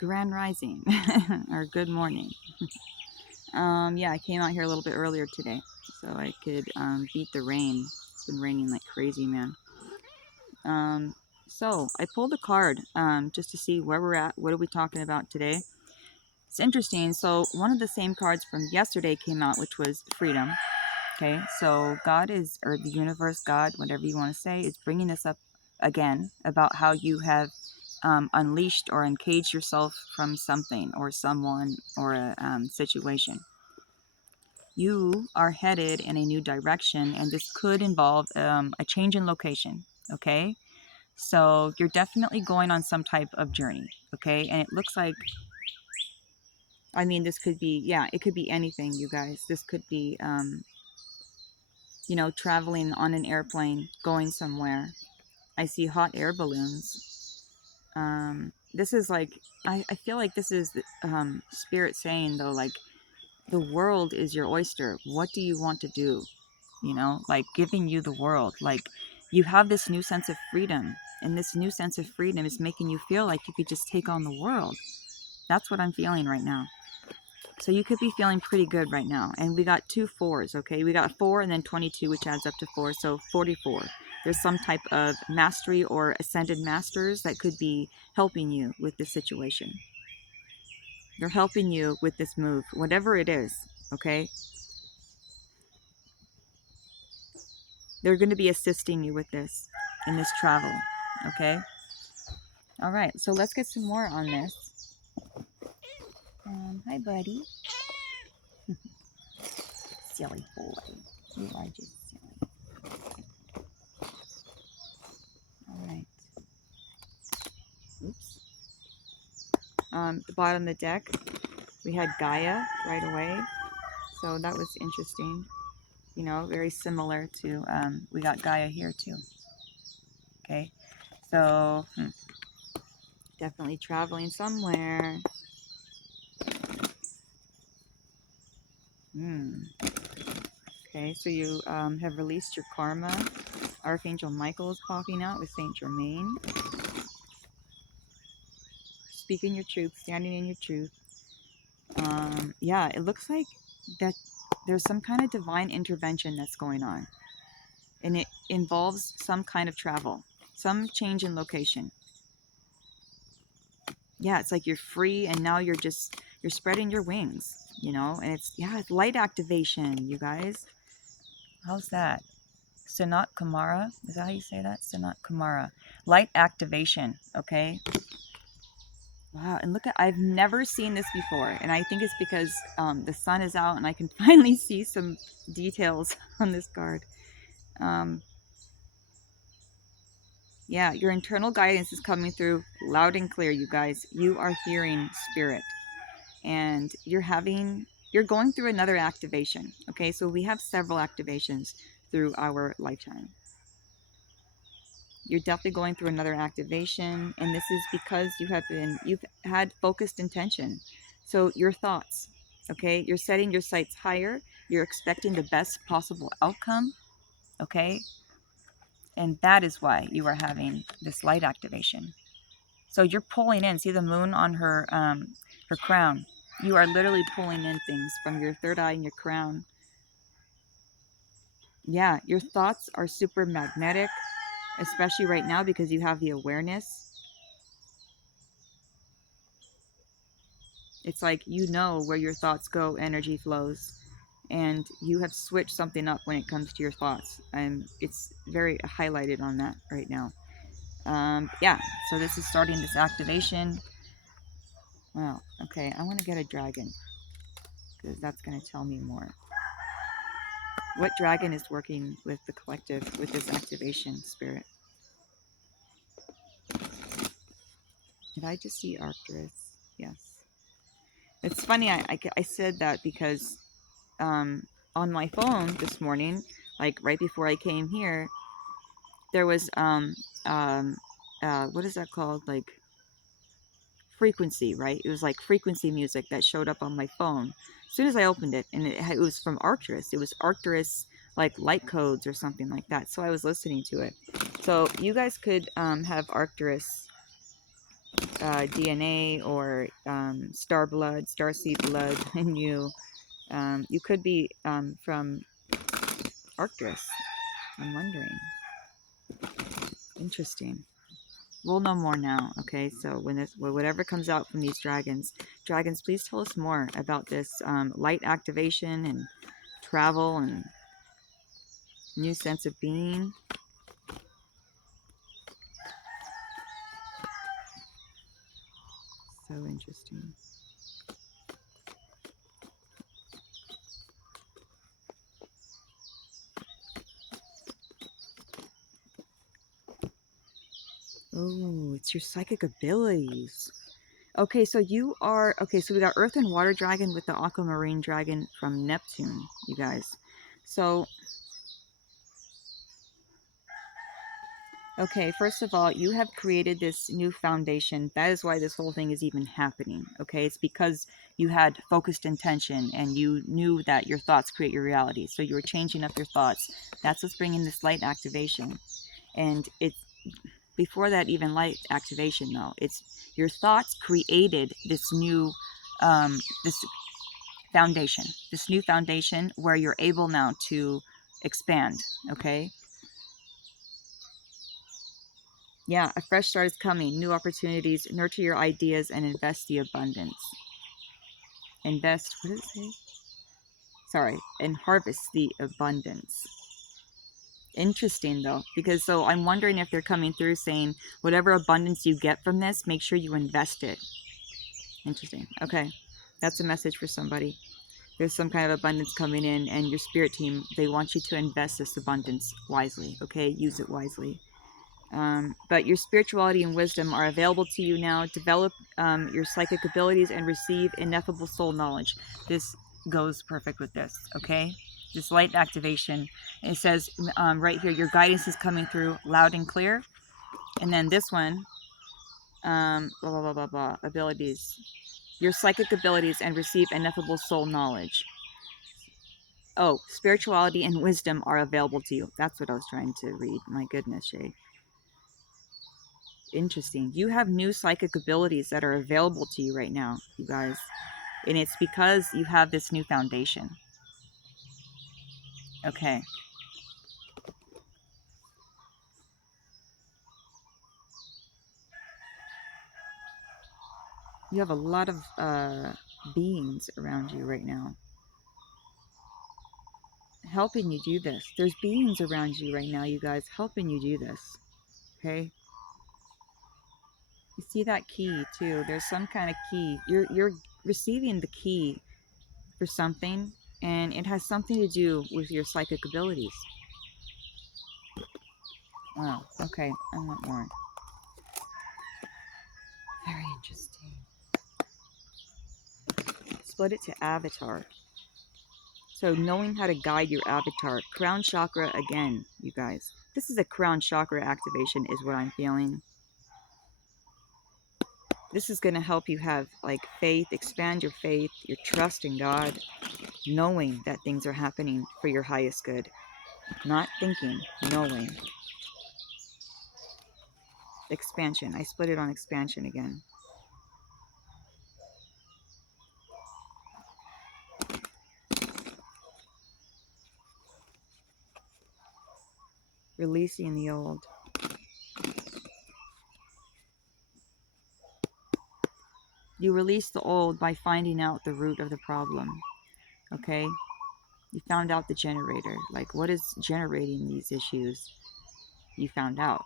Grand Rising or good morning. Yeah, I came out here a little bit earlier today so I could beat the rain. It's been raining like crazy, man. Um, so I pulled a card just to see where we're at. What are we talking about today? It's interesting. So one of the same cards from yesterday came out, which was freedom. Okay, so God is, or the universe, God, whatever you want to say, is bringing us up again about how you have unleashed or uncaged yourself from something or someone or a situation. You are headed in a new direction, and this could involve a change in location. Okay, so you're definitely going on some type of journey. Okay, and it looks like, I mean, this could be, yeah, it could be anything, you guys. This could be, traveling on an airplane, going somewhere. I see hot air balloons. This is like, I feel like this is spirit saying, though, like, the world is your oyster. What do you want to do? Like giving you the world. Like, you have this new sense of freedom, and this new sense of freedom is making you feel like you could just take on the world. That's what I'm feeling right now. So you could be feeling pretty good right now. And we got 2 4s, okay? We got 4 and then 22, which adds up to 4, so 44. There's some type of mastery or ascended masters that could be helping you with this situation. They're helping you with this move, whatever it is, okay? They're going to be assisting you with this, in this travel, okay? All right, so let's get some more on this. Hi, buddy. Silly boy. You are just silly. All right. Oops. The bottom of the deck, we had Gaia right away. So that was interesting. Very similar to, we got Gaia here too. Okay. So, definitely traveling somewhere. Okay, so you have released your karma. Archangel Michael is popping out with Saint Germain. Speaking your truth, standing in your truth. Yeah, it looks like that there's some kind of divine intervention that's going on. And it involves some kind of travel, some change in location. Yeah, it's like you're free and now you're spreading your wings, and it's light activation, you guys. How's that? Sanat Kumara, is that how you say that? Sanat Kumara. Light activation, okay? Wow, and look at, I've never seen this before, and I think it's because the sun is out and I can finally see some details on this card. Yeah, your internal guidance is coming through loud and clear, you guys. You are hearing spirit, and you're going through another activation, okay? So we have several activations through our lifetime. You're definitely going through another activation, and this is because you've had focused intention. So your thoughts, okay, you're setting your sights higher, you're expecting the best possible outcome, okay, and that is why you are having this light activation. So you're pulling in, see the moon on her crown. You are literally pulling in things from your third eye and your crown. Yeah, your thoughts are super magnetic, especially right now because you have the awareness. It's like where your thoughts go, energy flows. And you have switched something up when it comes to your thoughts. And it's very highlighted on that right now. Yeah, so this is starting this activation. Wow, okay, I want to get a dragon because that's going to tell me more. What dragon is working with the collective with this activation, spirit? Did I just see Arcturus? Yes. It's funny, I said that because on my phone this morning, like right before I came here, there was, what is that called? Like frequency, right? It was like frequency music that showed up on my phone. As soon as I opened it, and it was from Arcturus. It was Arcturus, like light codes or something like that. So I was listening to it. So you guys could have Arcturus DNA or star blood, starseed blood in you. You could be from Arcturus. I'm wondering. Interesting. We'll know more now. Okay, so whatever comes out from these dragons, please tell us more about this light activation and travel and new sense of being. So interesting. Oh, it's your psychic abilities. Okay, so you are... Okay, so we got Earth and Water Dragon with the Aquamarine Dragon from Neptune, you guys. So... Okay, first of all, you have created this new foundation. That is why this whole thing is even happening, okay? It's because you had focused intention and you knew that your thoughts create your reality. So you were changing up your thoughts. That's what's bringing this light activation. And it's... Before that even light activation, though, it's your thoughts created this new... this foundation. This new foundation where you're able now to expand, okay? Yeah, a fresh start is coming. New opportunities. Nurture your ideas and invest the abundance. Invest, what does it say? Sorry, and harvest the abundance. Interesting, though, because so I'm wondering if they're coming through saying, whatever abundance you get from this, make sure you invest it. Interesting. Okay, that's a message for somebody. There's some kind of abundance coming in, and your spirit team, they want you to invest this abundance wisely, okay? Use it wisely. But your spirituality and wisdom are available to you now. Develop your psychic abilities and receive ineffable soul knowledge. This goes perfect with this, okay? This light activation. It says right here, your guidance is coming through loud and clear. And then this one, blah, blah, blah, blah, blah, abilities. Your psychic abilities and receive ineffable soul knowledge. Oh, spirituality and wisdom are available to you. That's what I was trying to read. My goodness, Shay. Interesting. You have new psychic abilities that are available to you right now, you guys. And it's because you have this new foundation. Okay. You have a lot of beings around you right now, helping you do this. There's beings around you right now, you guys, helping you do this. Okay? You see that key too. There's some kind of key. You're receiving the key for something, and it has something to do with your psychic abilities. Wow. Okay, I want more. Very interesting. Split it to avatar. So knowing how to guide your avatar. Crown chakra again, you guys. This is a crown chakra activation is what I'm feeling. This is going to help you have like faith, expand your faith, your trust in God, knowing that things are happening for your highest good. Not thinking, knowing. Expansion. I split it on expansion again. Releasing the old. You release the old by finding out the root of the problem. Okay? You found out the generator. Like, what is generating these issues? You found out.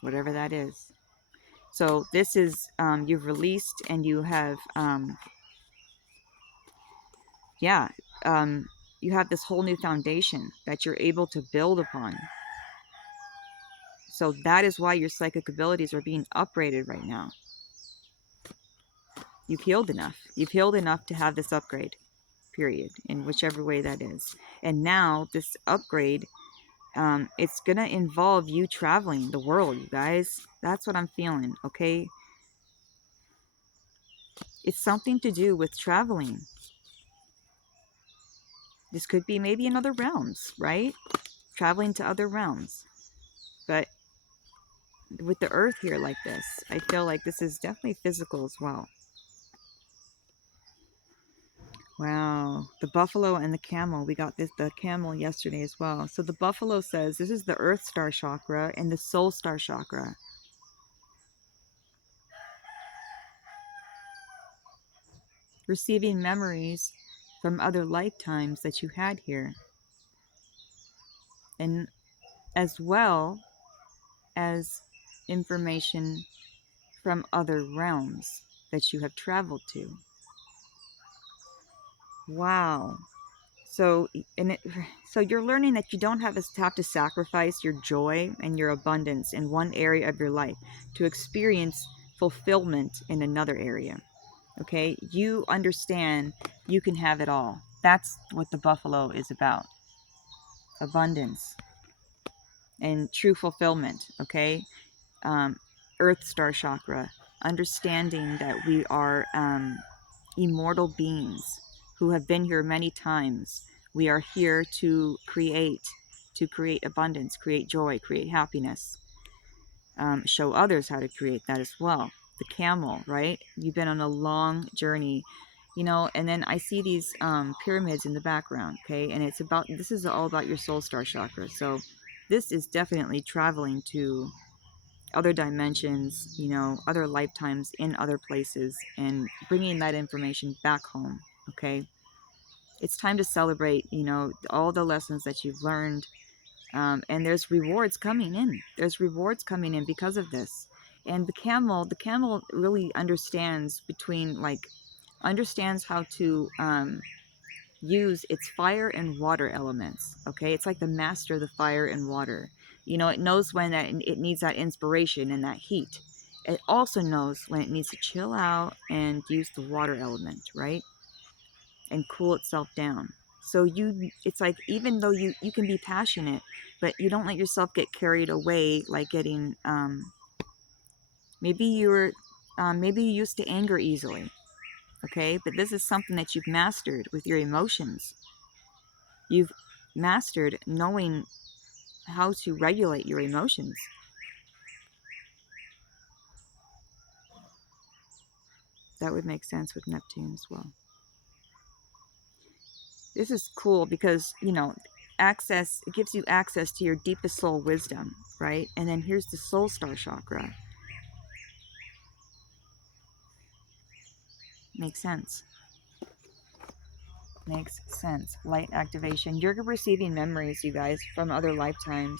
Whatever that is. So this is, you've released and you have, you have this whole new foundation that you're able to build upon. So that is why your psychic abilities are being upgraded right now. You've healed enough. You've healed enough to have this upgrade, period, in whichever way that is. And now this upgrade, it's going to involve you traveling the world, you guys. That's what I'm feeling, okay? It's something to do with traveling. This could be maybe in other realms, right? Traveling to other realms. But with the earth here like this. I feel like this is definitely physical as well. Wow, the buffalo and the camel. We got the camel yesterday as well. So the buffalo says this is the earth star chakra and the soul star chakra. Receiving memories from other lifetimes that you had here. And as well as information from other realms that you have traveled to. Wow. So so you're learning that you don't have to sacrifice your joy and your abundance in one area of your life to experience fulfillment in another area. Okay? You understand you can have it all. That's what the buffalo is about. Abundance and true fulfillment, okay? Earth star chakra, understanding that we are immortal beings who have been here many times. We are here to create abundance, create joy, create happiness, show others how to create that as well. The camel, right? You've been on a long journey, you know, and then I see these pyramids in the background, okay? And this is all about your soul star chakra. So this is definitely traveling to other dimensions, you know, other lifetimes in other places and bringing that information back home, okay? It's time to celebrate, you know, all the lessons that you've learned. And there's rewards coming in. There's rewards coming in because of this. And the camel really understands understands how to use its fire and water elements. Okay, it's like the master of the fire and water. You know, it knows when that it needs that inspiration and that heat. It also knows when it needs to chill out and use the water element, right? And cool itself down. So it's like, even though you can be passionate, but you don't let yourself get carried away, like getting maybe maybe you used to anger easily, okay? But this is something that you've mastered with your emotions. You've mastered knowing how to regulate your emotions. That would make sense with Neptune as well. This is cool because, you know, it gives you access to your deepest soul wisdom, right? And then here's the soul star chakra. Makes sense. Makes sense. Light activation. You're receiving memories, you guys, from other lifetimes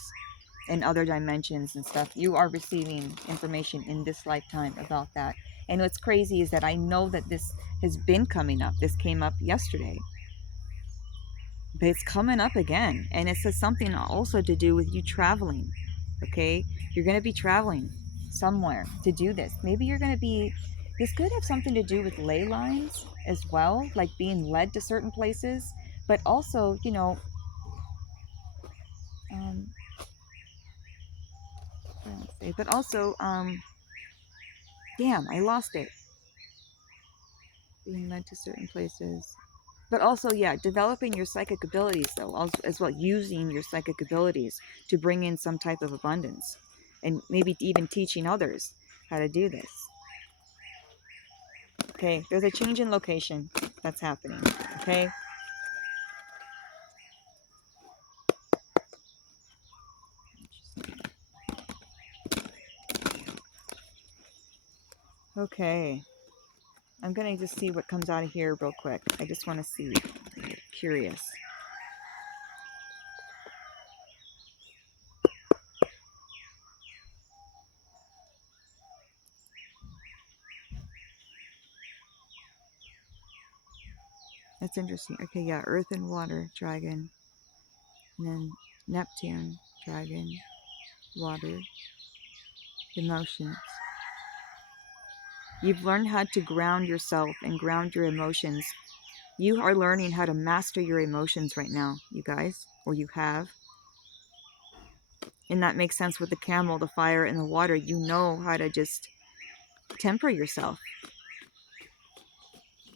and other dimensions and stuff. You are receiving information in this lifetime about that. And what's crazy is that I know that this has been coming up. This came up yesterday. But it's coming up again. And it says something also to do with you traveling. Okay? You're going to be traveling somewhere to do this. Maybe you're going to be. This could have something to do with ley lines as well, like being led to certain places. But also, you know, um, but also, damn, I lost it. Being led to certain places. But also, yeah, developing your psychic abilities, though, as well, using your psychic abilities to bring in some type of abundance. And maybe even teaching others how to do this. Okay, there's a change in location that's happening. Okay. Okay. I'm going to just see what comes out of here real quick. I just want to see. I'm curious. That's interesting. Okay, yeah, earth and water, dragon. And then Neptune, dragon, water, emotions. You've learned how to ground yourself and ground your emotions. You are learning how to master your emotions right now, you guys, or you have. And that makes sense with the camel, the fire, and the water. You know how to just temper yourself.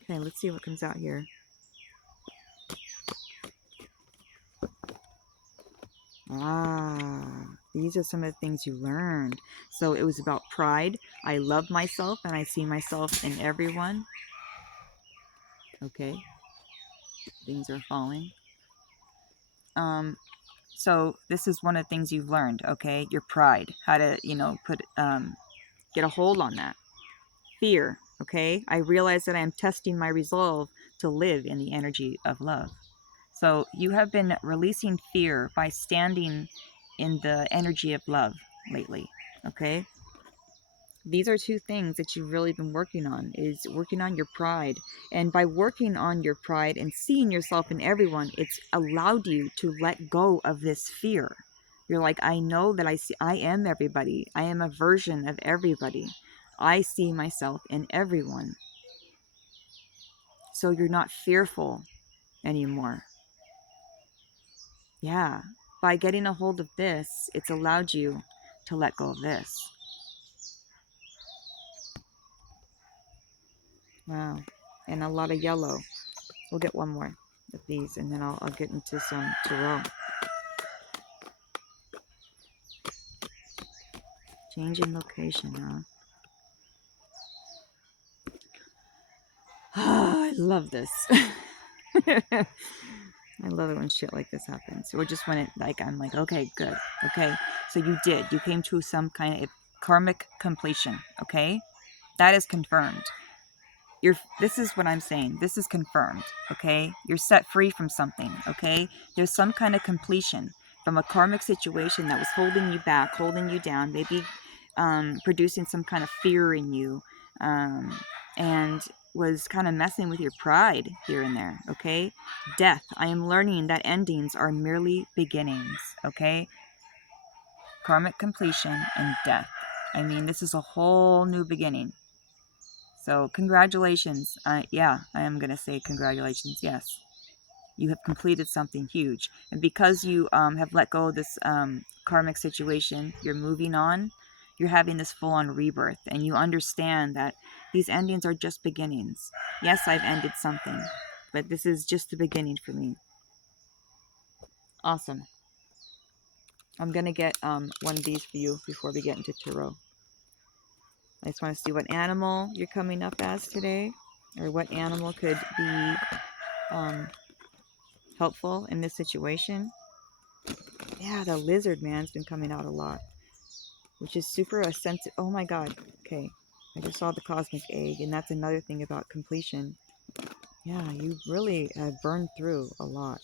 Okay, let's see what comes out here. Ah, These are some of the things you learned. So it was about pride. I love myself and I see myself in everyone. Okay, things are falling. So this is one of the things you've learned, okay? Your pride, how to, get a hold on that. Fear, okay? I realize that I am testing my resolve to live in the energy of love. So you have been releasing fear by standing in the energy of love lately, okay? These are two things that you've really been working on, is working on your pride. And by working on your pride and seeing yourself in everyone, it's allowed you to let go of this fear. You're like, I know that I am everybody. I am a version of everybody. I see myself in everyone. So you're not fearful anymore. Yeah. By getting a hold of this, it's allowed you to let go of this. Wow. And a lot of yellow. We'll get one more of these and then I'll get into some tarot. Change in location, huh? I love this. I love it when shit like this happens. Or just when it, like, I'm like, okay, good. Okay. So you did. You came to some kind of karmic completion. Okay. That is confirmed. This is what I'm saying. This is confirmed. Okay. You're set free from something. Okay. There's some kind of completion from a karmic situation that was holding you back, holding you down, maybe producing some kind of fear in you, and was kind of messing with your pride here and there. Okay. Death. I am learning that endings are merely beginnings. Okay. Karmic completion and death. I mean, this is a whole new beginning. So congratulations. Yeah, I am going to say congratulations. Yes, you have completed something huge. And because you have let go of this karmic situation, you're moving on. You're having this full-on rebirth. And you understand that these endings are just beginnings. Yes, I've ended something. But this is just the beginning for me. Awesome. I'm going to get one of these for you before we get into tarot. I just want to see what animal you're coming up as today. Or what animal could be helpful in this situation. Yeah, the lizard man's been coming out a lot, which is super sensitive. Oh my god. Okay, I just saw the cosmic egg, and that's another thing about completion. Yeah, you really have burned through a lot.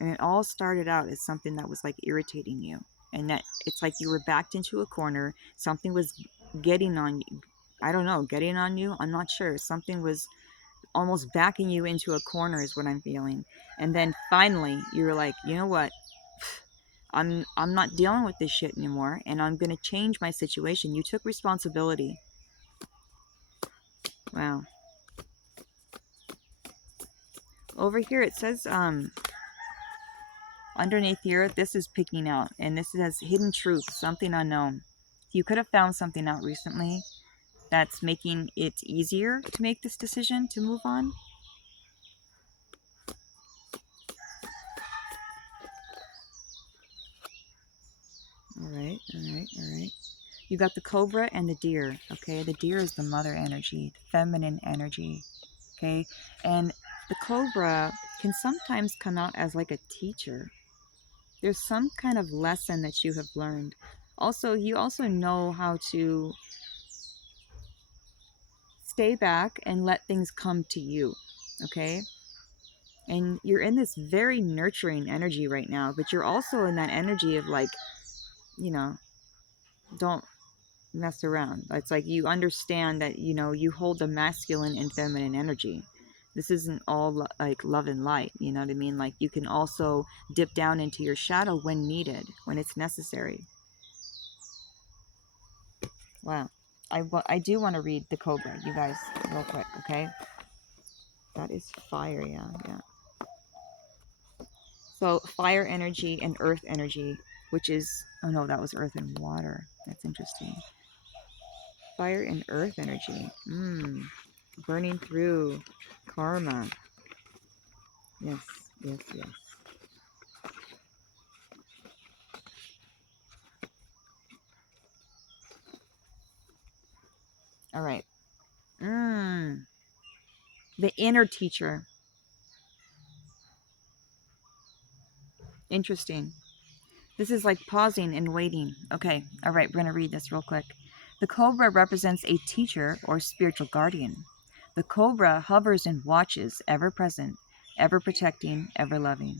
And it all started out as something that was like irritating you, and that it's like you were backed into a corner. Something was getting on you. I don't know, getting on you. I'm not sure. Something was almost backing you into a corner is what I'm feeling. And then finally you were like, you know what? I'm not dealing with this shit anymore and I'm gonna change my situation. You took responsibility. Wow. Over here it says underneath here, this is picking out, and this has hidden truth, something unknown. You could have found something out recently that's making it easier to make this decision to move on. All right, all right, all right. You got the cobra and the deer, okay? The deer is the mother energy, the feminine energy, okay? And the cobra can sometimes come out as like a teacher. There's some kind of lesson that you have learned. Also, you also know how to stay back and let things come to you, okay? And you're in this very nurturing energy right now, but you're also in that energy of like, you know, don't mess around. It's like you understand that, you know, you hold the masculine and feminine energy. This isn't all like love and light, you know what I mean? Like you can also dip down into your shadow when needed, when it's necessary. Wow. I do want to read the cobra, you guys, real quick, okay? That is fire, yeah, yeah. So fire energy and earth energy, which is, oh no, that was earth and water. That's interesting. Fire and earth energy. Burning through karma. Yes, yes, yes. All right. The inner teacher. Interesting. This is like pausing and waiting. Okay. All right. We're going to read this real quick. The cobra represents a teacher or spiritual guardian. The cobra hovers and watches, ever present, ever protecting, ever loving.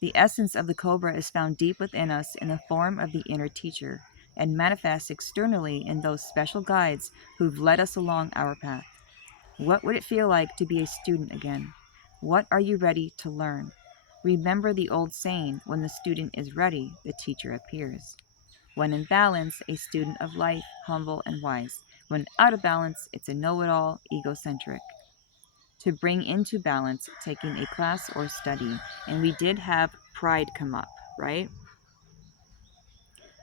The essence of the cobra is found deep within us in the form of the inner teacher and manifests externally in those special guides who've led us along our path. What would it feel like to be a student again? What are you ready to learn? Remember the old saying, when the student is ready, the teacher appears. When in balance, a student of life, humble and wise. When out of balance, it's a know-it-all, egocentric. To bring into balance, taking a class or study. And we did have pride come up, right?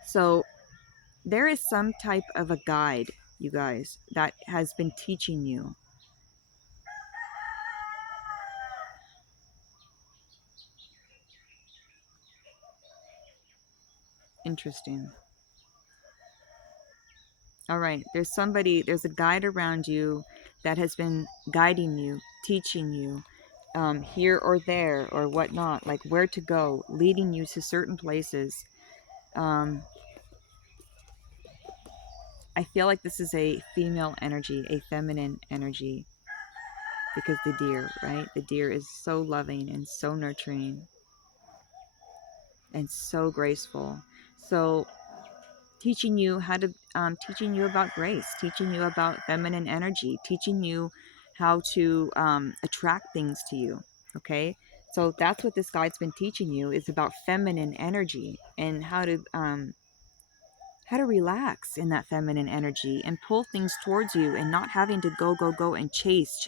So there is some type of a guide, you guys, that has been teaching you. Interesting. All right, there's a guide around you that has been guiding you, teaching you, here or there or whatnot, like where to go, leading you to certain places. Um, I feel like this is a female energy, a feminine energy, because the deer, right? The deer is so loving and so nurturing and so graceful. So teaching you how to teaching you about grace, teaching you about feminine energy, teaching you how to attract things to you. Okay, so that's what this guide's been teaching you, is about feminine energy and how to relax in that feminine energy and pull things towards you and not having to go and chase.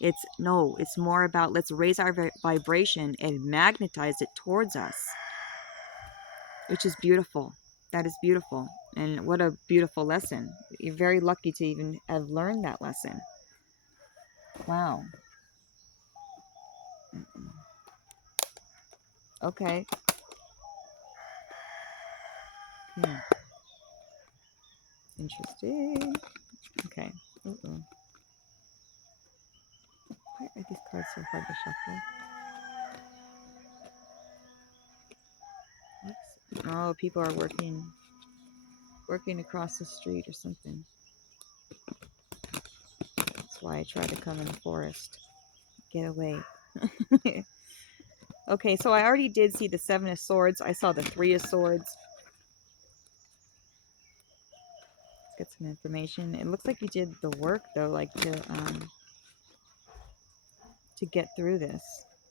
It's no, it's more about, let's raise our vibration and magnetize it towards us, which is beautiful. That is beautiful. And what a beautiful lesson. You're very lucky to even have learned that lesson. Wow. Okay. Hmm. Interesting. Okay. Uh-oh. Why are these cards so hard to shuffle? Oops. Oh, people are working across the street or something. That's why I try to come in the forest. Get away. Okay, so I already did see the Seven of Swords. I saw the Three of Swords. Let's get some information. It looks like you did the work though, like to get through this.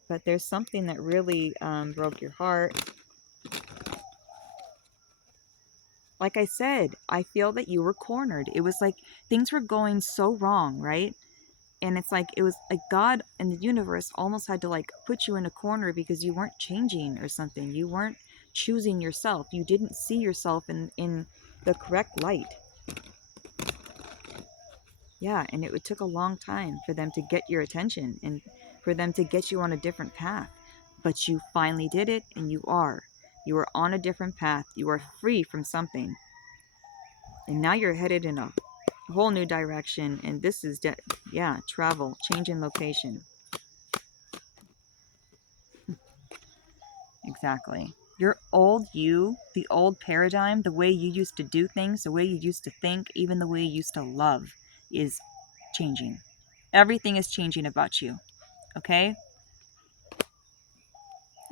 But there's something that really broke your heart. Like I said, I feel that you were cornered. It was like things were going so wrong, right? And it's like, it was like God and the universe almost had to like put you in a corner because you weren't changing or something. You weren't choosing yourself. You didn't see yourself in the correct light. Yeah, and it took a long time for them to get your attention and for them to get you on a different path. But you finally did it, and you are. You are on a different path. You are free from something. And now you're headed in a whole new direction. And this is, yeah, travel, change in location. Exactly. Your old you, the old paradigm, the way you used to do things, the way you used to think, even the way you used to love is changing. Everything is changing about you. Okay?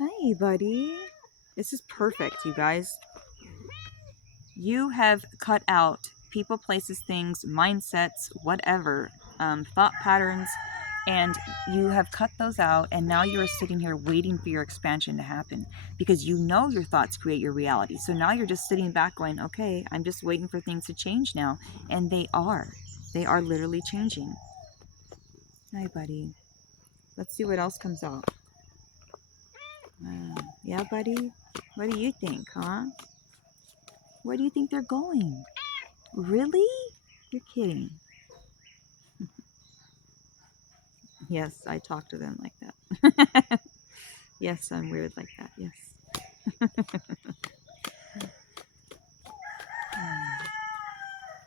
Hi, buddy. This is perfect, you guys. You have cut out people, places, things, mindsets, whatever, thought patterns, and you have cut those out, and now you're sitting here waiting for your expansion to happen because you know your thoughts create your reality. So now you're just sitting back going, okay, I'm just waiting for things to change now. And they are. They are literally changing. Hi, buddy. Let's see what else comes out. Yeah, buddy? What do you think, huh? Where do you think they're going? Really? You're kidding. Yes, I talk to them like that. Yes, I'm weird like that. Yes.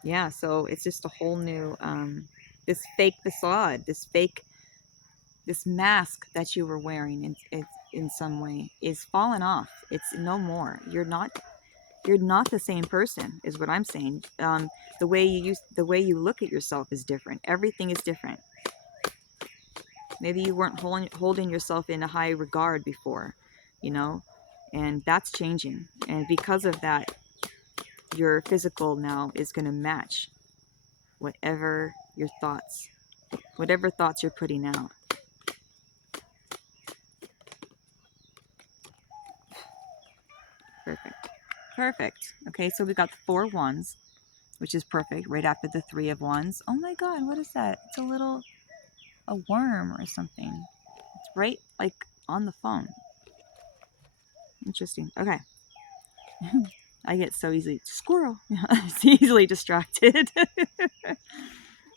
Yeah, so it's just a whole new, this fake facade, this mask that you were wearing in some way is fallen off. It's no more. You're not the same person, is what I'm saying. The way you look at yourself is different. Everything is different. Maybe you weren't holding yourself in a high regard before, you know, and that's changing. And because of that, your physical now is going to match whatever your thoughts, whatever thoughts you're putting out. Perfect. Perfect. Okay, so we got the 4 wands, which is perfect, right after the 3 of wands. Oh my god, what is that? It's a worm or something. It's right, like, on the phone. Interesting. Okay. I get so easily, squirrel. Easily distracted.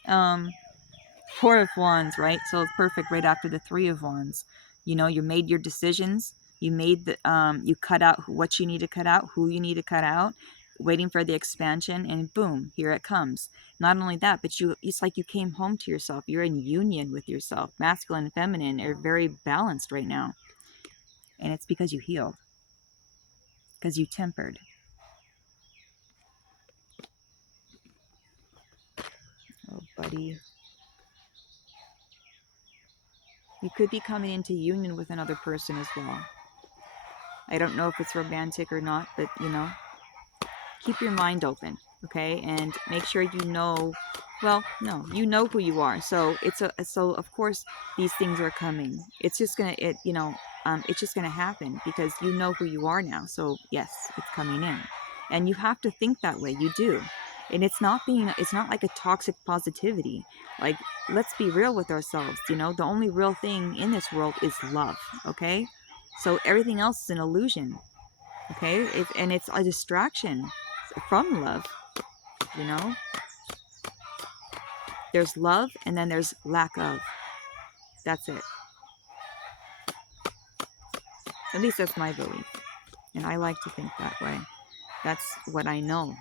4 of wands, right? So it's perfect right after the 3 of wands. You know, you made your decisions. You made the you cut out what you need to cut out, who you need to cut out, waiting for the expansion, and boom, here it comes. Not only that, but it's like you came home to yourself. You're in union with yourself. Masculine and feminine are very balanced right now. And it's because you healed. Because you tempered. Oh, buddy. You could be coming into union with another person as well. I don't know if it's romantic or not, but you know, keep your mind open, okay? And make sure you know, well, no, you know who you are. So so of course these things are coming. It's just gonna, it's just gonna happen because you know who you are now. So yes, it's coming in. And you have to think that way. You do. And it's not like a toxic positivity. Like, let's be real with ourselves. You know, the only real thing in this world is love, okay? So everything else is an illusion, okay? And it's a distraction from love, you know? There's love and then there's lack of. That's it. At least that's my belief. And I like to think that way. That's what I know.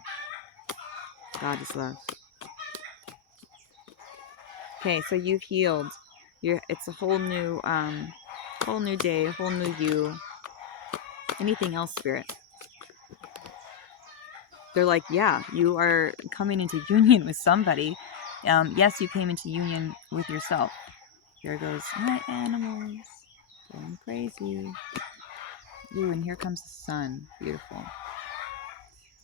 God is love. Okay, so you've healed. It's a whole new day, a whole new you. Anything else, Spirit? They're like, yeah, you are coming into union with somebody. Yes, you came into union with yourself. Here goes my animals going crazy. Ooh, and here comes the sun. Beautiful.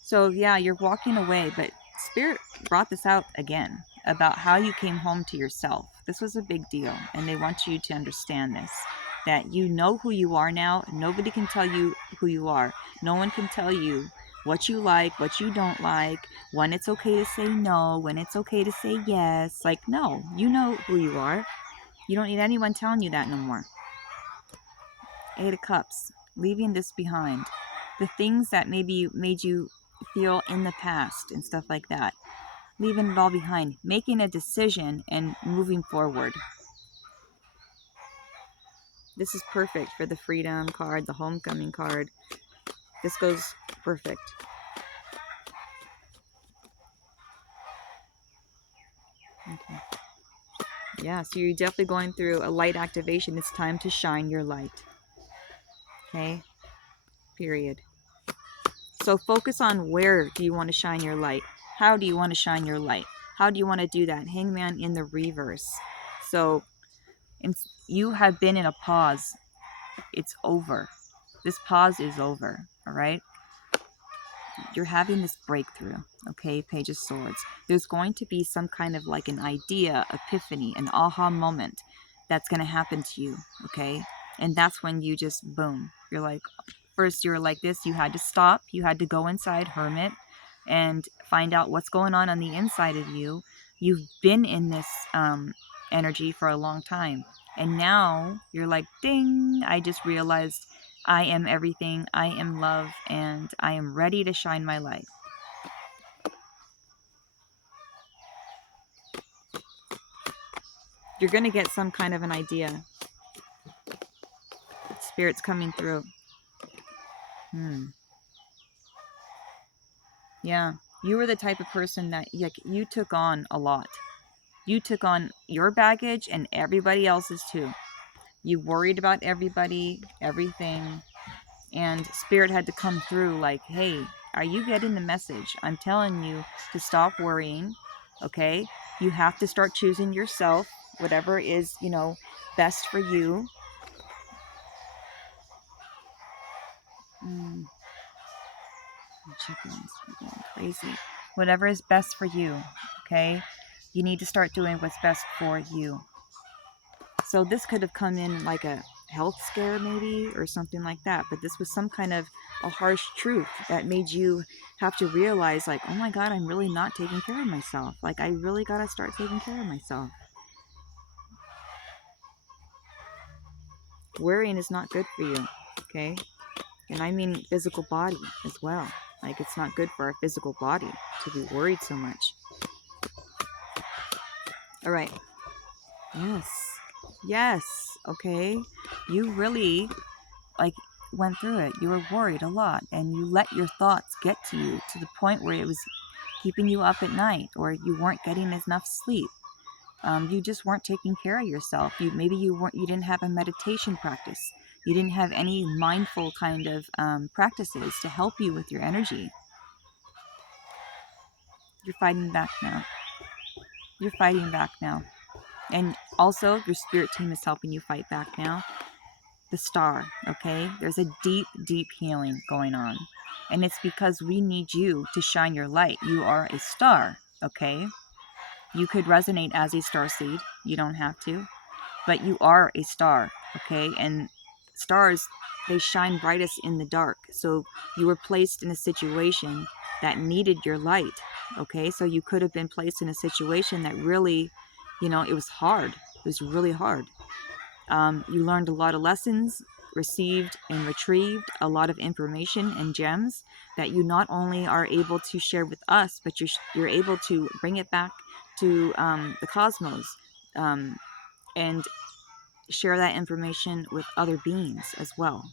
So yeah, you're walking away, but Spirit brought this out again about how you came home to yourself. This was a big deal, and they want you to understand this. That you know who you are now. Nobody can tell you who you are. No one can tell you what you like, what you don't like, when it's okay to say no, when it's okay to say yes. Like, no, you know who you are. You don't need anyone telling you that no more. 8 of Cups, leaving this behind. The things that maybe made you feel in the past and stuff like that. Leaving it all behind. Making a decision and moving forward. This is perfect for the Freedom card, the Homecoming card. This goes perfect. Okay. Yeah, so you're definitely going through a light activation. It's time to shine your light. Okay? Period. So focus on where do you want to shine your light. How do you want to shine your light? How do you want to do that? Hangman in the reverse. So you have been in a pause. It's over. This pause is over. All right? You're having this breakthrough. Okay? Page of Swords. There's going to be some kind of like an idea, epiphany, an aha moment that's going to happen to you. Okay? And that's when you just, boom. You're like, first you were like this. You had to stop. You had to go inside, hermit, and find out what's going on the inside of you. You've been in this energy for a long time. And now you're like, ding, I just realized I am everything. I am love, and I am ready to shine my light. You're going to get some kind of an idea. Spirit's coming through. Yeah. You were the type of person that, like, you took on a lot. You took on your baggage and everybody else's too. You worried about everybody, everything, and Spirit had to come through like, hey, are you getting the message? I'm telling you to stop worrying, okay? You have to start choosing yourself, whatever is, best for you. Chickens are going crazy. Whatever is best for you, okay? You need to start doing what's best for you. So this could have come in like a health scare maybe, or something like that, but this was some kind of a harsh truth that made you have to realize, like, oh my God, I'm really not taking care of myself. Like, I really got to start taking care of myself. Worrying is not good for you, okay? And I mean physical body as well. Like, it's not good for our physical body to be worried so much. All right. Yes, okay? You really, like, went through it. You were worried a lot, and you let your thoughts get to you to the point where it was keeping you up at night, or you weren't getting enough sleep. You just weren't taking care of yourself. You didn't have a meditation practice. You didn't have any mindful kind of practices to help you with your energy. You're fighting back now. You're fighting back now. And also, your spirit team is helping you fight back now. The star, okay? There's a deep, deep healing going on. And it's because we need you to shine your light. You are a star, okay? You could resonate as a star seed. You don't have to. But you are a star, okay? And stars, they shine brightest in the dark. So you were placed in a situation that needed your light, okay? So you could have been placed in a situation that really, it was hard. It was really hard. You learned a lot of lessons, received and retrieved a lot of information and gems that you not only are able to share with us, but you're able to bring it back to the cosmos, and share that information with other beings as well.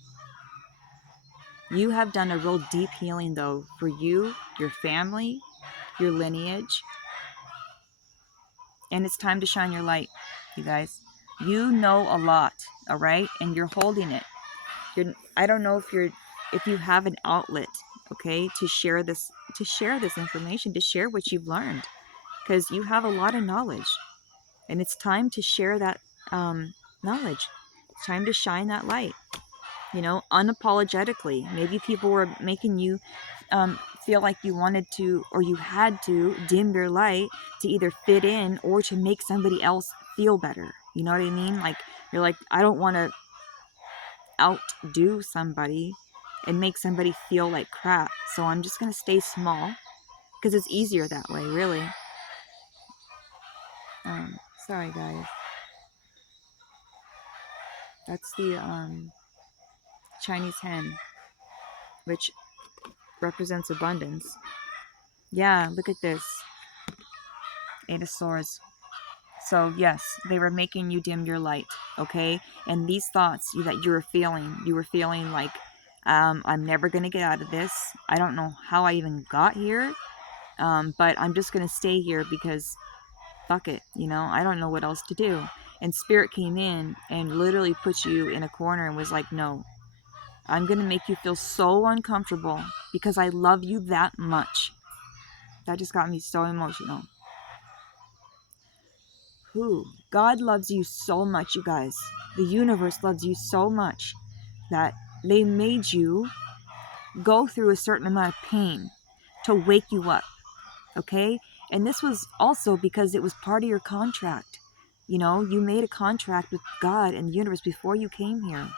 You have done a real deep healing, though, for you, your family, your lineage, and it's time to shine your light, you guys. You know a lot, all right, and you're holding it. I don't know if you have an outlet, okay, to share this information, to share what you've learned, because you have a lot of knowledge, and it's time to share that knowledge. It's time to shine that light, unapologetically. Maybe people were making you feel like you wanted to, or you had to dim your light to either fit in or to make somebody else feel better. You know what I mean? Like, you're like, I don't want to outdo somebody and make somebody feel like crap, so I'm just gonna stay small because it's easier that way, really. Sorry guys, that's the Chinese hen, which represents abundance. Yeah, look at this, 8 of Swords. So yes, they were making you dim your light, okay? And these thoughts that you were feeling like, I'm never gonna get out of this. I don't know how I even got here, but I'm just gonna stay here because fuck it, I don't know what else to do. And Spirit came in and literally put you in a corner and was like, no, I'm gonna make you feel so uncomfortable because I love you that much. That just got me so emotional. God loves you so much, you guys. The universe loves you so much that they made you go through a certain amount of pain to wake you up, okay? And this was also because it was part of your contract. You made a contract with God and the universe before you came here,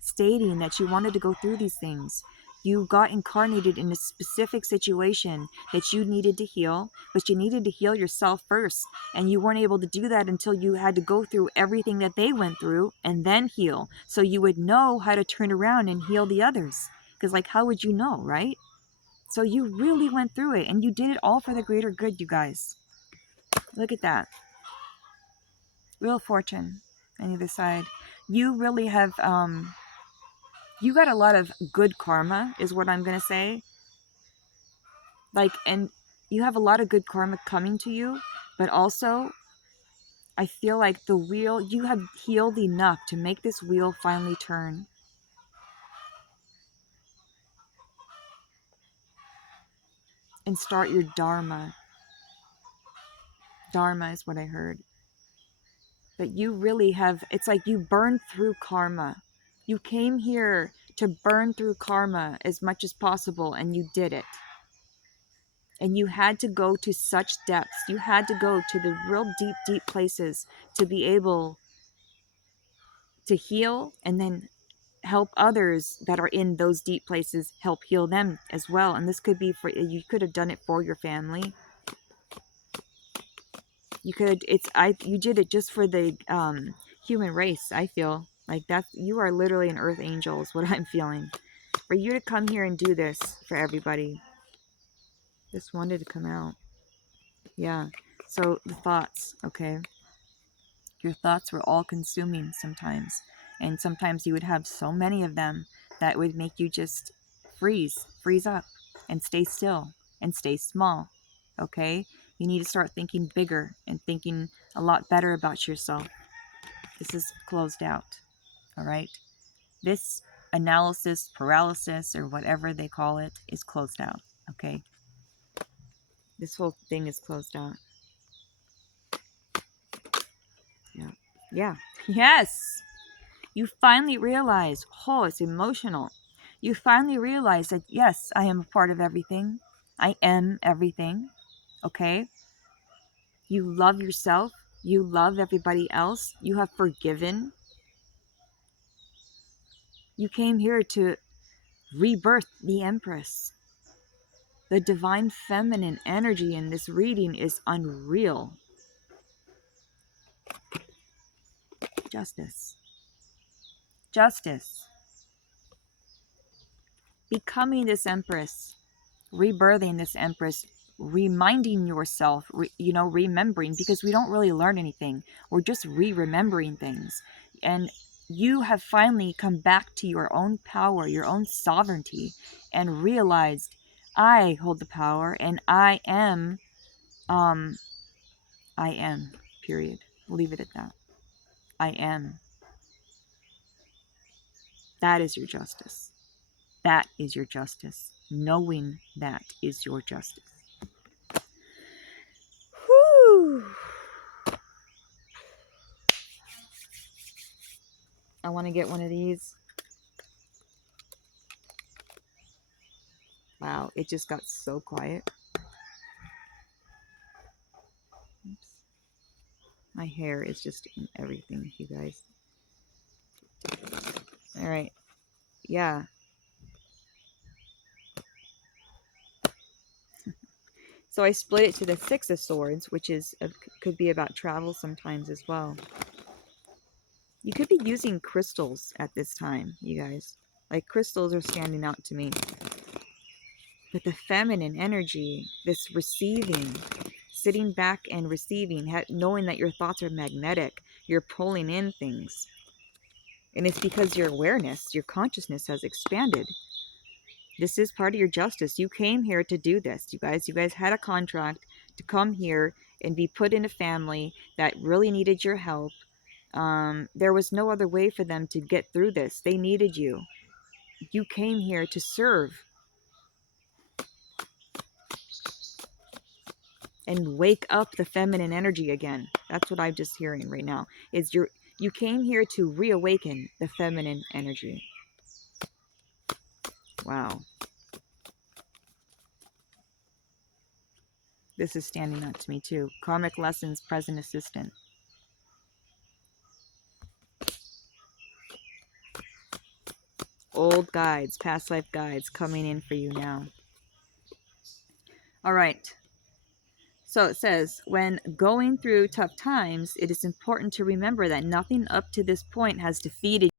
stating that you wanted to go through these things. You got incarnated in a specific situation that you needed to heal, but you needed to heal yourself first. And you weren't able to do that until you had to go through everything that they went through and then heal. So you would know how to turn around and heal the others. Because, like, how would you know, right? So you really went through it, and you did it all for the greater good, you guys. Look at that. Wheel of Fortune on either side. You really have, you got a lot of good karma, is what I'm going to say. Like, and you have a lot of good karma coming to you, but also I feel like the wheel, you have healed enough to make this wheel finally turn. And start your dharma. Dharma is what I heard. That you really have, it's like you burned through karma. You came here to burn through karma as much as possible, and you did it. And you had to go to such depths. You had to go to the real deep, deep places to be able to heal and then help others that are in those deep places, help heal them as well. And this could be for, you could have done it for your family. You could, you did it just for the human race. I feel like that you are literally an earth angel is what I'm feeling. For you to come here and do this for everybody. Just wanted to come out. Yeah. So the thoughts, okay? Your thoughts were all consuming sometimes. And sometimes you would have so many of them that would make you just freeze up and stay still and stay small. Okay? You need to start thinking bigger and thinking a lot better about yourself. This is closed out. All right? This analysis paralysis or whatever they call it is closed out. Okay? This whole thing is closed out. Yeah. Yeah. Yes. You finally realize, oh, it's emotional. You finally realize that, yes, I am a part of everything. I am everything. Okay? You love yourself. You love everybody else. You have forgiven. You came here to rebirth the Empress. The divine feminine energy in this reading is unreal. Justice. Justice. Becoming this Empress. Rebirthing this Empress, reminding yourself, remembering, because we don't really learn anything. We're just remembering things. And you have finally come back to your own power, your own sovereignty, and realized, I hold the power and I am, period. We'll leave it at that. I am. That is your justice. That is your justice. Knowing that is your justice. Whew. I want to get one of these. Wow, it just got so quiet. Oops. My hair is just in everything, you guys. All right. Yeah. So I split it to the Six of Swords, which is could be about travel sometimes as well. You could be using crystals at this time, you guys. Like, crystals are standing out to me. But the feminine energy, this receiving, sitting back and receiving, knowing that your thoughts are magnetic, you're pulling in things. And it's because your awareness, your consciousness has expanded. This is part of your justice. You came here to do this, you guys. You guys had a contract to come here and be put in a family that really needed your help. There was no other way for them to get through this. They needed you. You came here to serve and wake up the feminine energy again. That's what I'm just hearing right now. You came here to reawaken the feminine energy. Wow. This is standing out to me too. Karmic lessons, present assistant. Old guides, past life guides coming in for you now. All right. So it says, when going through tough times, it is important to remember that nothing up to this point has defeated